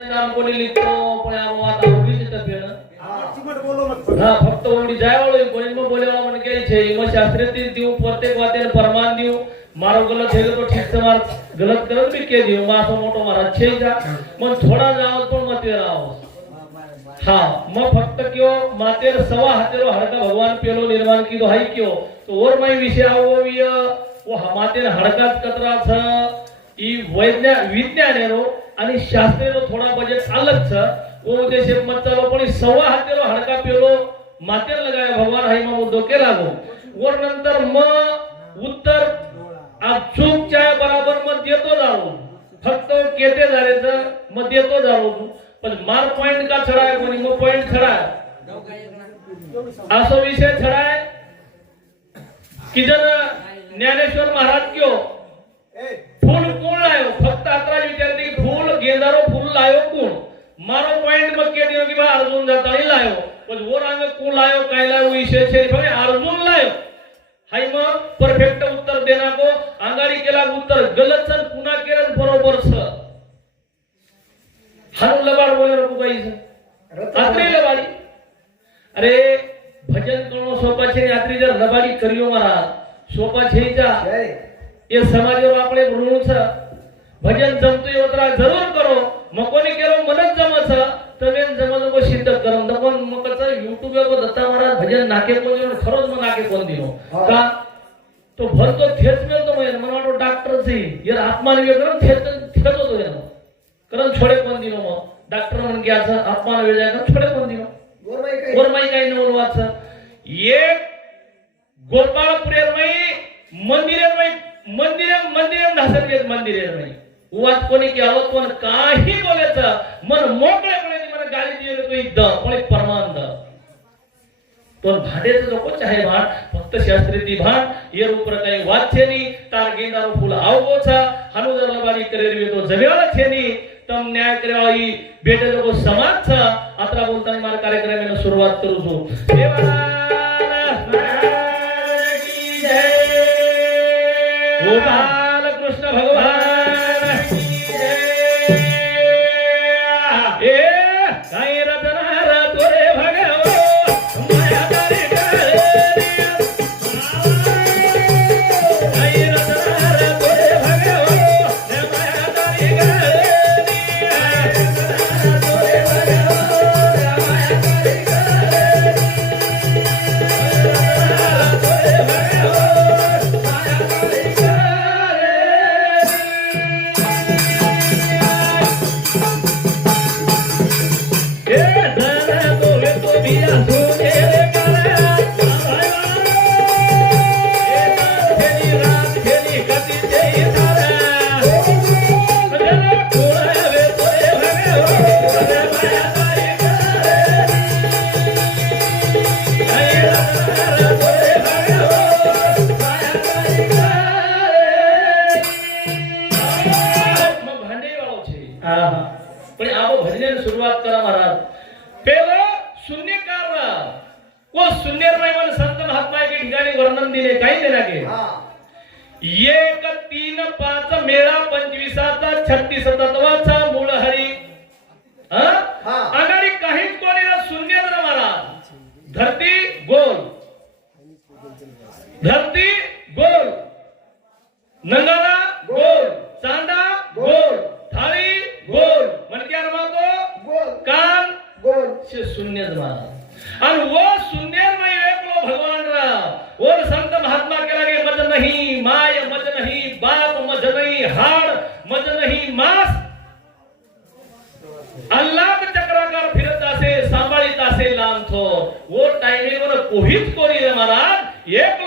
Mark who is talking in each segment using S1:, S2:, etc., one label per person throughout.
S1: नाम कोणी जाय वालो कोणी छे इमो शास्त्र प्रत्येक वाते परमान दिऊ. मारो गलत हे तो ठीक से मार गलत करत भी के दिऊ. मासो मोठो मारा छे जा. मन थोडा जाव पण मते राव हां म फक्त क्यो मातेर सवा हातेरो हरका भगवान पेलो निर्माण की तो हाई क्यो तो और माई विषय आवो विय. वो हमातेर हरकत कतरा छ ई वैज्ञानिक विज्ञान है आणि शास्त्रीय थोड़ा बजेट अलग छ वो देशे मत पण सव्वा हातेरो हडका पेलो मातेर लगाया भगवान हाई मुद्दो डोके गो. वर नंतर म उत्तर आप चाय बराबर मत देतो जाऊ फक्त केते झाले तर मग देतो जाऊ पण मार पॉइंट का छडाय कोणी? मग पॉइंट छडाय असो विषय छडाय कि जर ज्ञानेश्वर महाराज क्यो? फोन कोण आयो फक्त अकरा
S2: विद्यार्थी
S1: ફૂલ ગેંદારો ફૂલ લાયો કોણ મારો પોઈન્ટ માં કે દિયો કે ભાઈ અર્જુન જતાણી લાયો પછી ઓર આગે કોણ લાયો કાઈ લાયો વિશે છે ભાઈ અર્જુન લાયો હાઈમાં પરફેક્ટ ઉત્તર દેના કો આંગાડી કેલા ઉત્તર ગલત છે ને પુના કેલા બરોબર છે હારું લબાડ બોલે રકુ ભાઈ છે આત્રી લબાડી અરે ભજન કરણો સોપા છે ને આત્રી જર લબાડી કર્યો મારા સોપા છે જા
S2: જય
S1: એ સમાજો આપણે ઋણ છે भजन जमतो उतरा जरूर करो. मग केलो मनच जमस तमेन जमल को सिद्ध करम दपन मकच यूट्यूब को दत्ता महाराज भजन नाके कोण खरोज म नाके कोण दिलो का? तो भरतो तो मिळतो मन वाटो डॉक्टर डॉक्टरच यार आत्मान वेळ करून थेच थेच तो यार करम छोडे कोण दिलो म डॉक्टर म्हणून की असं आत्मान वेळ जायला छोडे कोण दिलो गोरमाई काही. नवल वाच एक गोपाळपुरे मंदिरे मंदिरे मंदिरे धासन घेत मंदिरे माई उवाज कोणी की घ्यावं कोण काही बोलायचं मन मोकळेपणे मन गाली दिली तो एकदम कोणी परमानंद पण भाडेच नको चाहे भाड फक्त शास्त्री ती भाड. ये रूप काही वाचेनी तार गेंदारो फुल आवगोचा हनुदर लबारी करेर वेतो जव्याला छेनी. तम न्याय करेवाई बेटे लोको समाज. छा आत्रा बोलताना मार कार्यक्रम कार्यक्रमाने सुरुवात करू जो देवा गोपाल कृष्ण भगवान. हा पण आप भजने सुरुवात करा महाराज. पेला शून्यकार को शून्य मला संत महात्मा के ठिकाणी वर्णन दिले काही नाही
S2: लागे
S1: एक तीन पाच मेळा पंचवीसाचा छत्तीस तत्वाचा मूळ हरी. आघाडी काहीच कोणी ना शून्य ना महाराज धरती गोल. धरती गोल. नंगारा गोल. चांदा गोल. थाळी गोल मन क्या अनुमान मातो
S2: गोल
S1: कान
S2: गोल
S1: से शून्य अनुमान और वो शून्य में भगवान संत महात्मा के लगे मज नहीं माय मज नहीं बाप मज नहीं हाड़ मज नहीं अल्लाह के चक्राकार फिरत असे वो टाइम को कोहीच महाराज। एक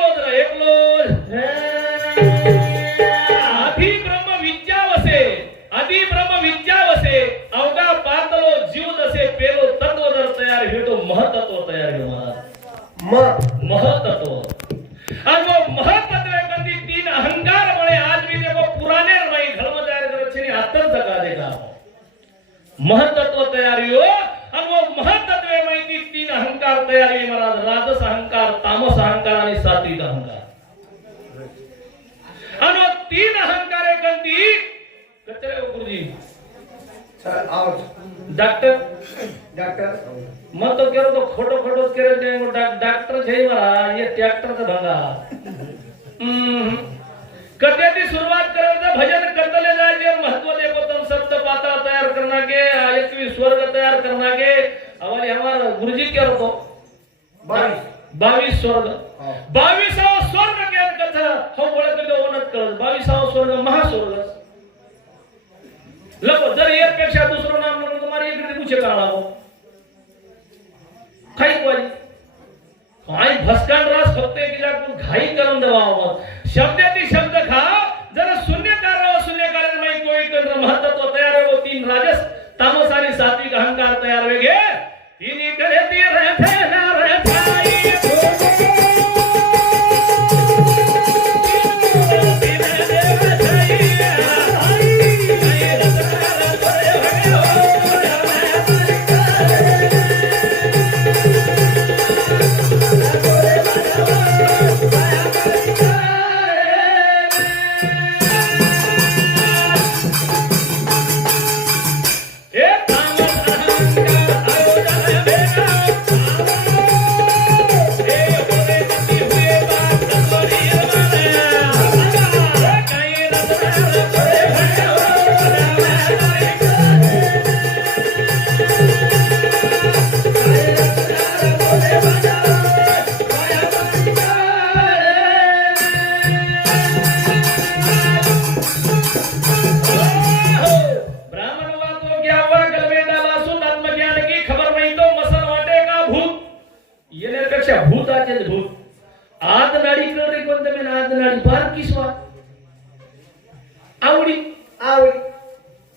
S1: આવડી?
S2: આવડી.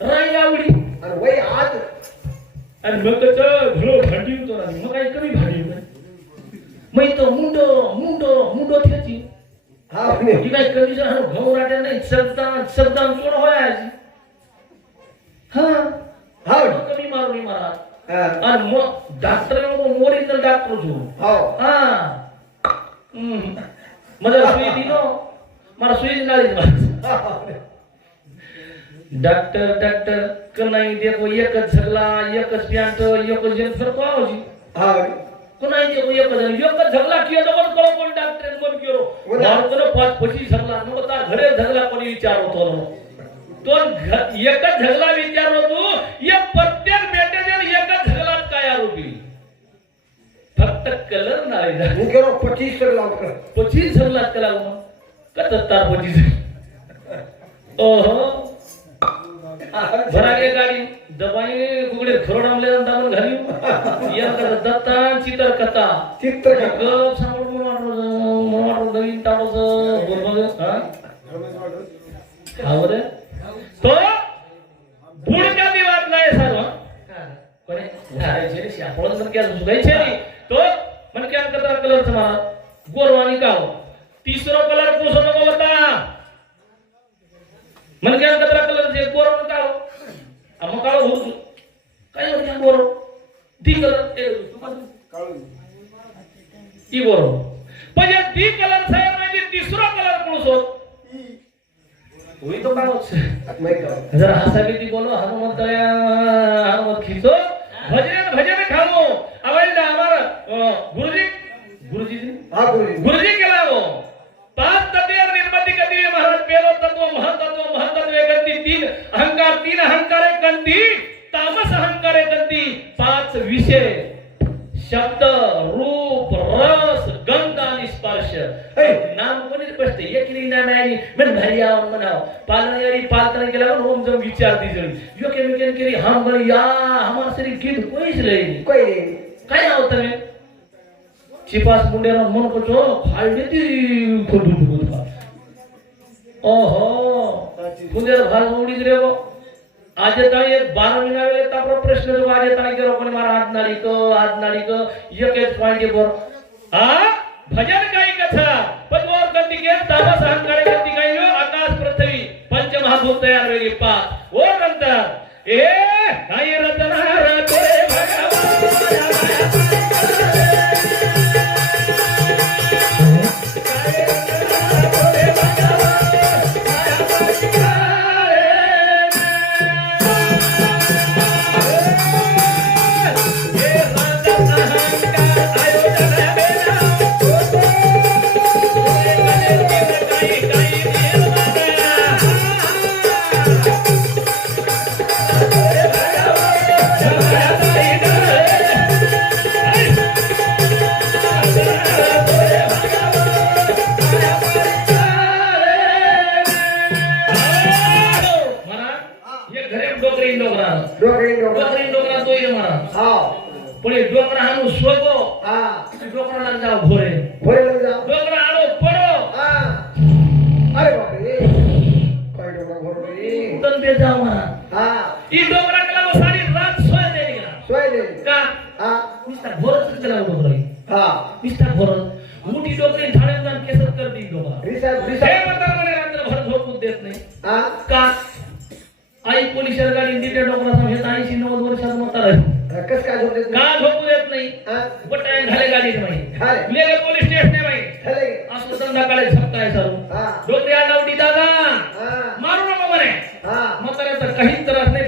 S1: રાય આવડી?
S2: અને વય
S1: આદ અને ભક્ત ઘણો ભાડ્યું તો નથી મકાઈ કમી ભાડ્યું મેં તો મુંડો મુંડો મુંડો થેચી
S2: હા ને
S1: ઈકાઈ કરી જો ઘઉં રાટે નહીં શબ્દાન શબ્દાન સોણ હોય આજી હા.
S2: હા.
S1: કમી મારો નહીં
S2: મારા
S1: અને મો ડાક્ટર નો ઓરિજિનલ ડાક્ટર છું. હા. હા. મતલબ સુઈ દીનો મારા સુઈ નાળી જ डॉक्टर डॉक्टर का नाही देखो एकच झगला एकच पॅन्ट एकच जेन्सर
S2: कोणाची
S1: कोणाही देखो एकच एकच झगला केलो पण कळो कोण डॉक्टर कोण
S2: केलो.
S1: करो पाच पशी झगला नको बता घरे झगला कोणी विचार होतो तो एकच झगला विचार होतो ये प्रत्येक बेटेजर एकच झगला काय आरोपी? फक्त कलर नाही
S2: केलो पचीस
S1: झगला पचीस झगला कला का तत्ता पचीस? ओहो. दबाई फुगडे खरोड आमले दाबून घाली यंत्र दत्ता चित्र कथा. गप सांगून मोर नवीन ताडोस नाही सर्व कोणी? उठायचे शापळन सर क्या सुधायचे नाही. तो मन क्या करता कलर गोरवानी काव. तिसरो कलर पुसू नको होता మనకి ఎంత రకాల గౌరవం కావు అమ్మ కావు ఊరు కానీ గౌరవం ది కలర్ ఈ గౌరవం पण ती कलर साहेब म्हणजे तिसरा कलर कोण सोड? होई तो काय होत
S2: जर हा
S1: साहेब ती बोलो हनुमत हनुमत खिचो. भजन भजन खाओ अवैध हमारा गुरुजी गुरुजी? जी हाँ गुरुजी. गुरुजी कंती तामस अहंकार कंती पाच विषय. शब्द रूप रस गंध आणि स्पर्श. नाम कोणी स्पष्ट एक नाम आहे मन घरी यावं म्हणाव पालन यारी पालन केल्यावर होम जम विचार दिसली यो के मिकेन केरी हम घर या हमार शरीर गीत कोईच ले
S2: कोई ले
S1: काय आवत रे? चिपास मुंडेरा मन को जो फाल देती ओहो मुंडेरा भाल उडी रे वो आज ताई एक बारा महिना वेळे तापरा प्रश्न जो आज ताई केरो कोणी मारा हात नाडी क हात नाडी क एक एक पॉइंट बर. आ? भजन काही कथा? पद्मोर कंदी घे तामस अहंकार कंदी काही यो? आकाश पृथ्वी पंच महाभूत तयार वेगळी पाच
S2: ડોકરી
S1: ડોકરી ડોકરા તોય મારા
S2: હા
S1: પણ એ ડોકરા હાનું સોગો
S2: હા
S1: ડોકરા લાગ જાવ ભોરે
S2: ભોરે લાગ જાવ
S1: ડોકરા હાનો પડો
S2: હા અરે બાપ રે કઈ ડોકરા ભોરે
S1: તન બે જાવ મારા
S2: હા
S1: ઈ ડોકરા કલાવો સારી રાત સોય દે
S2: સોય દે
S1: કા
S2: હા
S1: મિસ્ટર ભોર ચલાવ ડોકરા
S2: હા
S1: મિસ્ટર ભોર મોટી ડોકરી ઠાણે નામ કેસર કરી દી ડોકરા રિસાબ
S2: રિસાબ
S1: એ મને રાત્રે ભર ભોર દેત નહીં
S2: હા
S1: કા पोलीस गाडी दिले डोकरा सांगत ऐंशी नव्वद वर्षात म्हातारा.
S2: कस काय झोप देत
S1: का
S2: नाही?
S1: झोपू देत नाही? बटायन घाले गाडीत. लेले पोलीस स्टेशन
S2: झाले.
S1: असं संध्याकाळी झपकाय सरू.
S2: हा.
S1: डोकरी आडावडी दादा मारू नका म्हणे. म्हाताऱ्याचा काहीच त्रास नाही.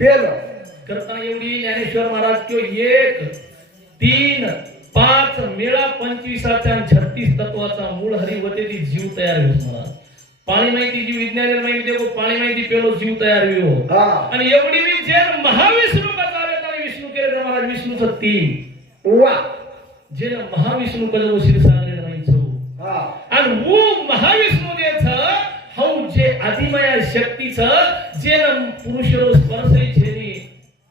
S1: पेलो करताना एवढी ज्ञानेश्वर महाराज किंवा एक तीन पाच मेळा पंचवीसाचा आणि छत्तीस तत्वाचा मूळ हरिवते ती जीव तयार होईल महाराज पाणी माहिती जी विज्ञान माहिती देखो पाणी माहिती पेलो जीव तयार हो
S2: हा.
S1: आणि एवढी मी जे महाविष्णू बचावेत आणि विष्णू केले तर महाराज विष्णूचं तीन.
S2: वा.
S1: जे महाविष्णू कदम श्री सांगले नाही
S2: हा.
S1: आणि वो महाविष्णू जे छ हौ जे आदिमया शक्तीच जे न पुरुषरो स्पर्श छेनी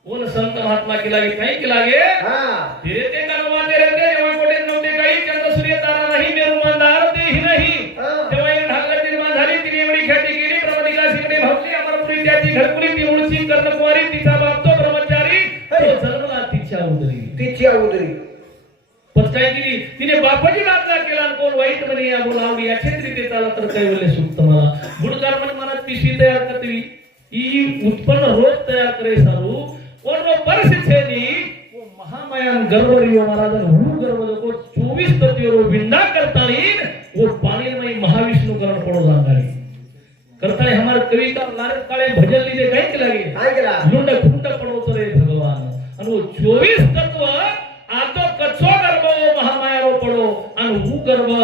S1: ओन संत महात्मा के लागे काही के लागे.
S2: हा.
S1: ते कनवा तेरे ते जेव्हा कोटे नव्हते काही. चंद्र सूर्य तारा नाही निर्माणदार तेही नाही. तेव्हा एक ढाकला निर्माण झाली तिने एवढी ख्याती केली प्रमदिला शिकणे भावली अमरपुरी त्याची घरपुरी ती मुळची कर्णकुमारी तिचा बाप तो ब्रह्मचारी. तो जन्मला तिच्या उदरी.
S2: तिची उदरी.
S1: पण काय केली? तिने बापाची प्रार्थना केला कोण वाईट म्हणे या बोलावली या क्षेत्री चाला तर काय बोलले सुक्त मला गुडकार म्हणे मला पिशवी तयार करते ई उत्पन्न रोज तयार करे सारू कोण रो परिस्थिती છે ની वो महामायान गर्भ रियो महाराज हु गर्भ को 24 तत्वरो विंडा करतानी वो पाणी में महाविष्णु करण पडो जाणारी करतानी हमारे कविता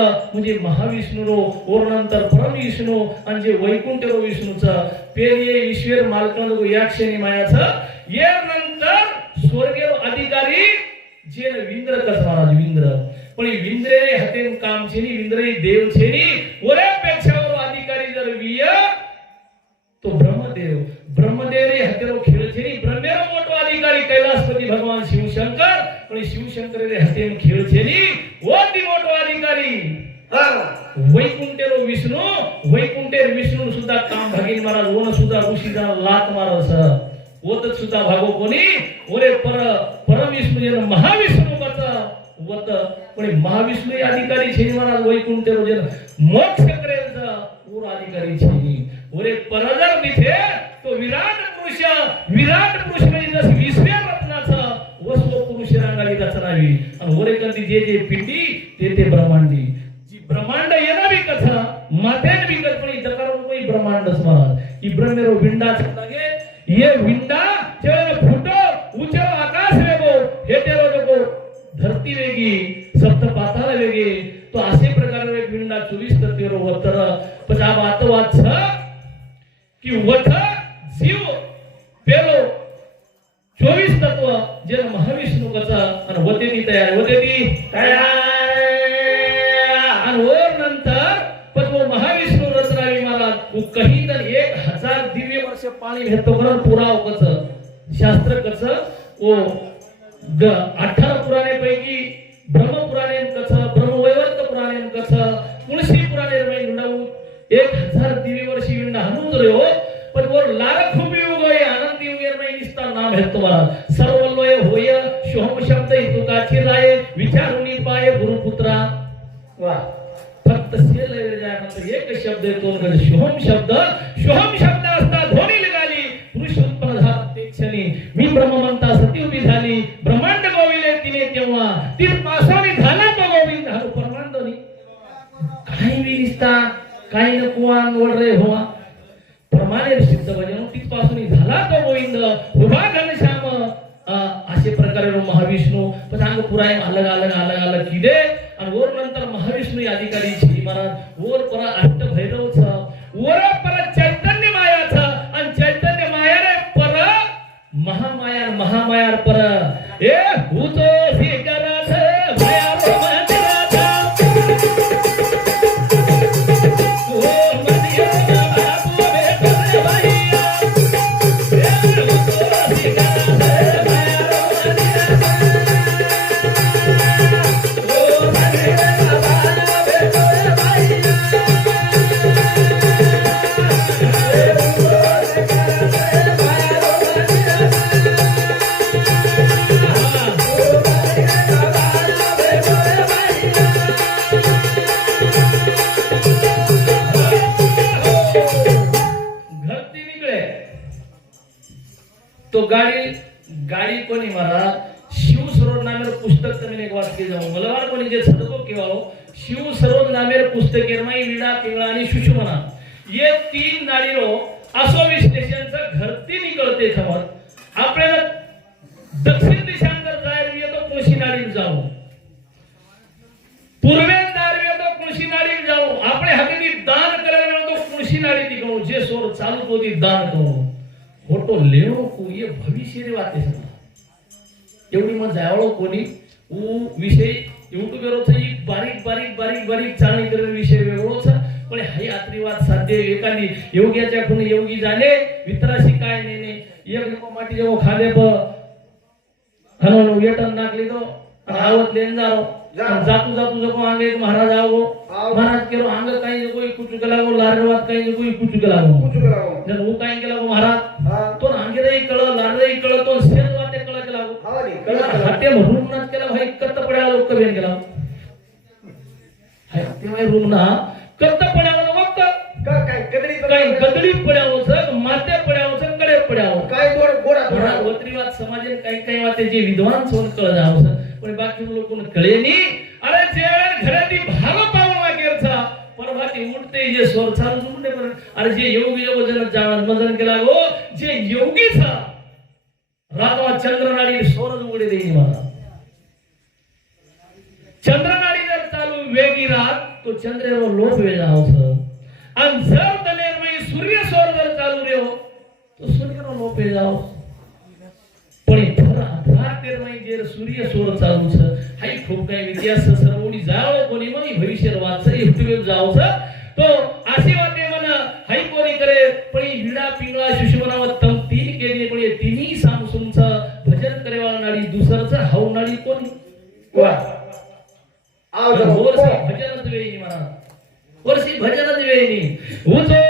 S1: देवा म्हणजे महाविष्णू ओर नंतर परम विष्णू आणि जे वैकुंठ रो विष्णूचा पेरिये ईश्वर मालकांना या क्षणी मायाच ये नंतर स्वर्गीय अधिकारी जे विंद्र कस महाराज विंद्र. पण विंद्रे हते काम छेनी विंद्रे देव छेनी वरपेक्षा अधिकारी जर विय तो ब्रह्मदेव. ब्रह्मदेव रे हतेरो खेळ छेनी ब्रह्मेरो मोठो अधिकारी कैलासपती भगवान शिवशंकर पण शिवशंकर रे हतेन खेळ छेनी वो
S2: दिवो
S1: वैकुंठेरो विष्णू वैकुंठेर विष्णू सुद्धा काम भागीन महाराज. ओन सुद्धा ऋषीचा लात मारस ओतच सुद्धा भागो कोणी? ओरे पर परमविष्णू जे महाविष्णू कच वत. पण महाविष्णू अधिकारी छे महाराज वैकुंठेरो जे मोक्ष करेल पूर अधिकारी छे ओरे परजर दिथे तो विराट पुरुष विराट पुरुष म्हणजे जस विश्व रत्नाचं रचनावी आणि ओरेकंदी जे जे पिंडी ते ते ब्रह्मांडी. स्मरण ई ब्रह्मेरो विंडा हो पण वर लारक खूप युग आनंदी आनंद युग रमाई निस्ता नाम हे तुम्हाला. सर्वलोय होय शोहम शब्द हितुकाची राय विचारुनी पाय गुरुपुत्रा.
S2: वा.
S1: फक्त सेल जाय एक शब्द येतो म्हणजे शब्द. शुभम शब्द ए कल्पना ये तीन नाडीनो असो विश्लेषणचं घरती निकळते खबर. आपल्याला दक्षिण दिशांतर जायला येतो कोशी नाडीत जाऊ पूर्वेत जायला येतो कोशी नाडीत जाऊ आपले हाती दान करायला तो कोशी नाडी निकळू जे सोर चालू होती दान करू. फोटो लेवो को ये भविष्य रे वाते एवढी मग जावळो कोणी? ऊ विषय युट्यूबवर एक बारीक बारीक बारीक बारीक चालणी करेल विषय वेगळोच पण हाय आत्रीवाद साध्य एकानी योग्याच्या खून योगी झाले वितराशी काय नेने एक माटी जेव्हा खाले हनो वेटन नाकली तो आवत लेन जारो
S2: जा.
S1: जातू जातू जको आंगे महाराज आवो. महाराज केरो आंग काही कोई कुछ गलागो लारवात काही कोई कुछ गलागो
S2: कुछ करावं
S1: जर वो काही गेलागो महाराज
S2: हा.
S1: तो आंगे कळ लारही कळ तो सेल वाते कळ गेलागो
S2: हा
S1: कळा हाते म्हणून नाच केला भाई कत्त पड्या लोक बेन केला हाय ते भाई रूम ना. कत्त पड्या वक्त.
S2: का काय कदरी
S1: काही गदडी पड्या होच माते पड्या होच कडे पड्या होच
S2: काय गोड गोडा गोडा
S1: काही काही वाते जे विद्वान सोन कळ जावस पण बाकी लोकून कळे नी अरे जे घराती भाग पावून वागेरचा परभाती उठते जे स्वर चालू जुमडे पण अरे जे योगी योग जन जाण मजन केला गो जे योगीचा रातवा चंद्रनाडी सोरज उघडे देईन मला. चंद्रनाडी जर चालू वेगी रात तो चंद्रेरो लोभ वेजा हो सर अन जर तनेर में सूर्य सौर दर चालू रहो तो सूर्य रो लोभ वेजा हो पर
S2: इतना अधार
S1: तेर में जेर सूर्य सौर चालू सर हाई खूब कहे विद्या सर सर वो नहीं जाओ वो नहीं मनी भविष्य रवात सर ये उत्तीर्ण
S2: जाओ सर तो
S1: आशीर्वाद ने मना
S2: हाई
S1: को नहीं करे. पर ये बिड़ा पिंगला शुशुमना वत तम तीन के लिए पर ये तीन भजन करे वाला नाली दूसरा सर हाउ नाली कौन वेळी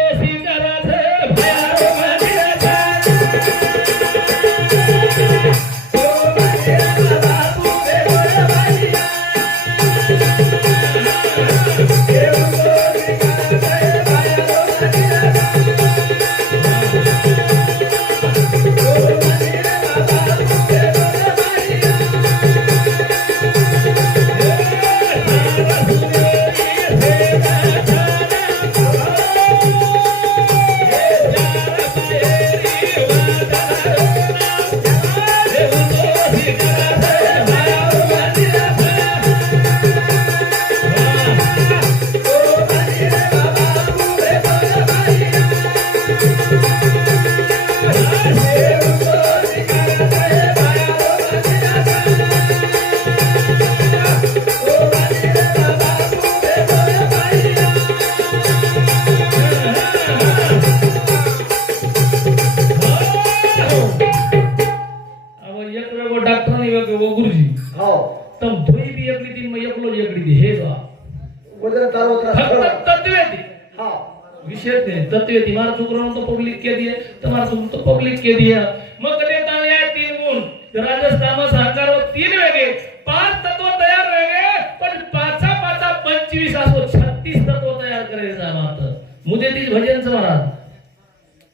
S1: पंचवीस असो छत्तीस तत्व तयार करायचं मात्र मुदे ती भजन महाराज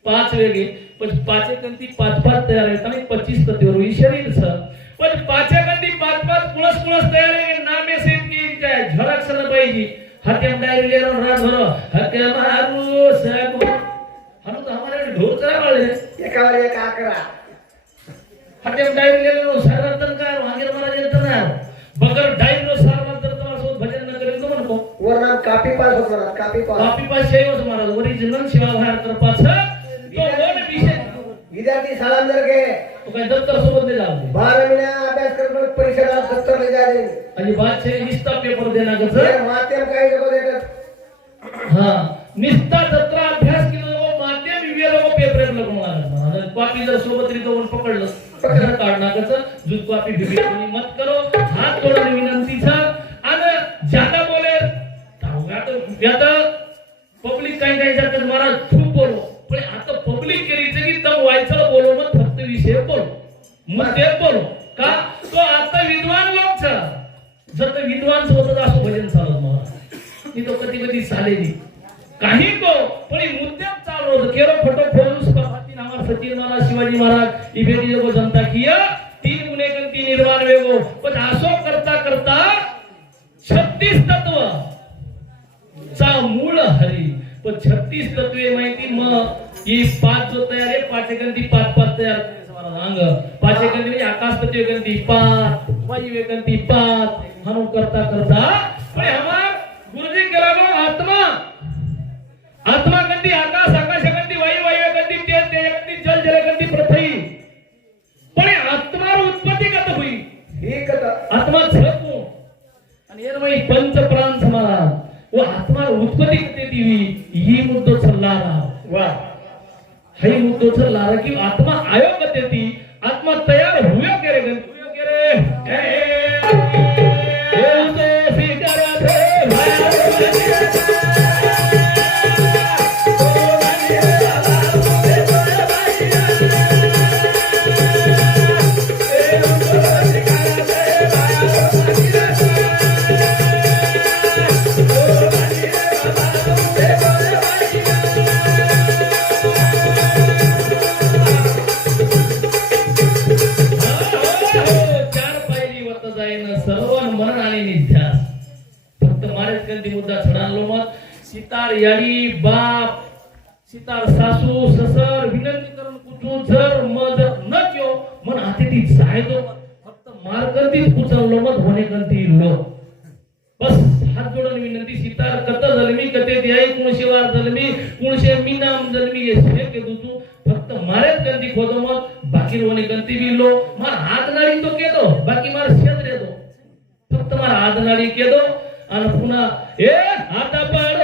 S1: पाच वेगे पण पाचे कंती पाच पाच तयार आहेत. आणि पच्चीस तत्व शरीर पण पाच्या कंती पाच पाच कुळस कुळस तयार आहे. नामे सेम की पाहिजे. हत्याम डायरी ले रहा रात भर. हत्या मारू साहेब. हम तो हमारे ढोल करा वाले
S2: एकावर एक अकरा
S1: हत्याम डायरी ले लो सररतन का वांगेर महाराज बगर डायरी न करेल तो म्हणतो
S2: वर नाम कापी पास होत म्हणा कापी पास.
S1: आपी पास शेवस महाराज. ओरिजिनल शिवा बाहेर तर पास तो कोण विषय
S2: विद्यार्थी सलाम जर के
S1: तो काय दप्तर सोबत नाही जाऊ
S2: बारह महीना अभ्यास कर पर परीक्षा का दफ्तर ले जा दे
S1: आणि बाद छे निस्ता पेपर देना कसं?
S2: माध्यम काही जगो देखत
S1: हा. निस्ता दत्रा अभ्यास केलं लोक माध्यम विवे लोक पेपर लगवणार कॉपी जर सोबत रिकवर पकडलं पकडलं काढणार कसं? जुत कॉपी मत करो. हात तोडून विनंतीचा. आणि ज्यादा बोले मी आता पब्लिक काही नाही तर मला खूप बोलो पण आता पब्लिक केली की तर व्हायचं बोलो मग फक्त विषय बोलव. मग ते बोलव. का? तो आता विद्वान लोक छ जर तर विद्वान सोबतच असं भजन चालत मला. मी तो कधी कधी चालेली काही को पण हे मुद्द्यात चालू होतो. केरो फोटो फोडून स्पर्धाती नावार सचिन महाराज शिवाजी महाराज इभेदी जगो जनता किय तीन गुणे कंती निर्माण वेगो. पण असो करता करता छत्तीस तत्व चा मूळ हरी. पण छत्तीस तत्वे माहिती मग ही पाच जो तयार आहे. पाच एकांती पाच पाच तयार. करायचं मला एकांती म्हणजे आकाश तत्व गंती पाच. वायू वेगंती पाच. म्हणून करता करता
S2: हे
S1: की आत्मा आयो. सितार बाप सीतार सासू ससर विनंती करून कुठून जर मज न क्यो मन हाती ती जायदो फक्त मार करतीच कुचवलो मत होणे कंती लो बस हात जोडून विनंती सीतार कत जलमी कते द्याई कुणशे वार जलमी कुणशे मी नाम जलमी हे शे के दुतू. फक्त मारेच कंती खोदो मत बाकी रोने कंती बी लो. मार हात नाडी तो केदो बाकी मार शेत रेदो. फक्त मार हात नाडी केदो आणि पुन्हा ए हाता पाड.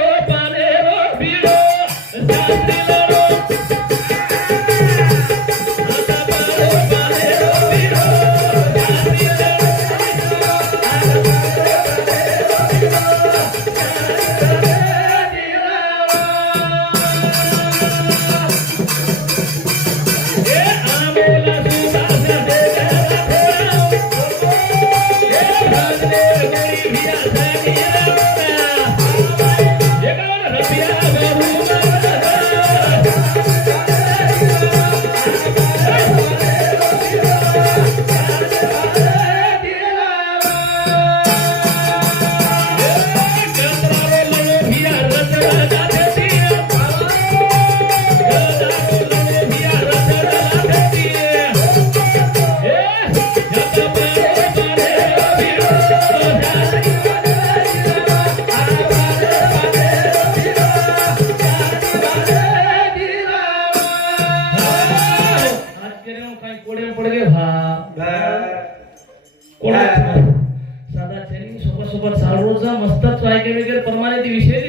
S1: भा कोण चॅनिंग सोबत सोबत चालवोचा मस्तच वायके वगैरे प्रमाणे ती विषय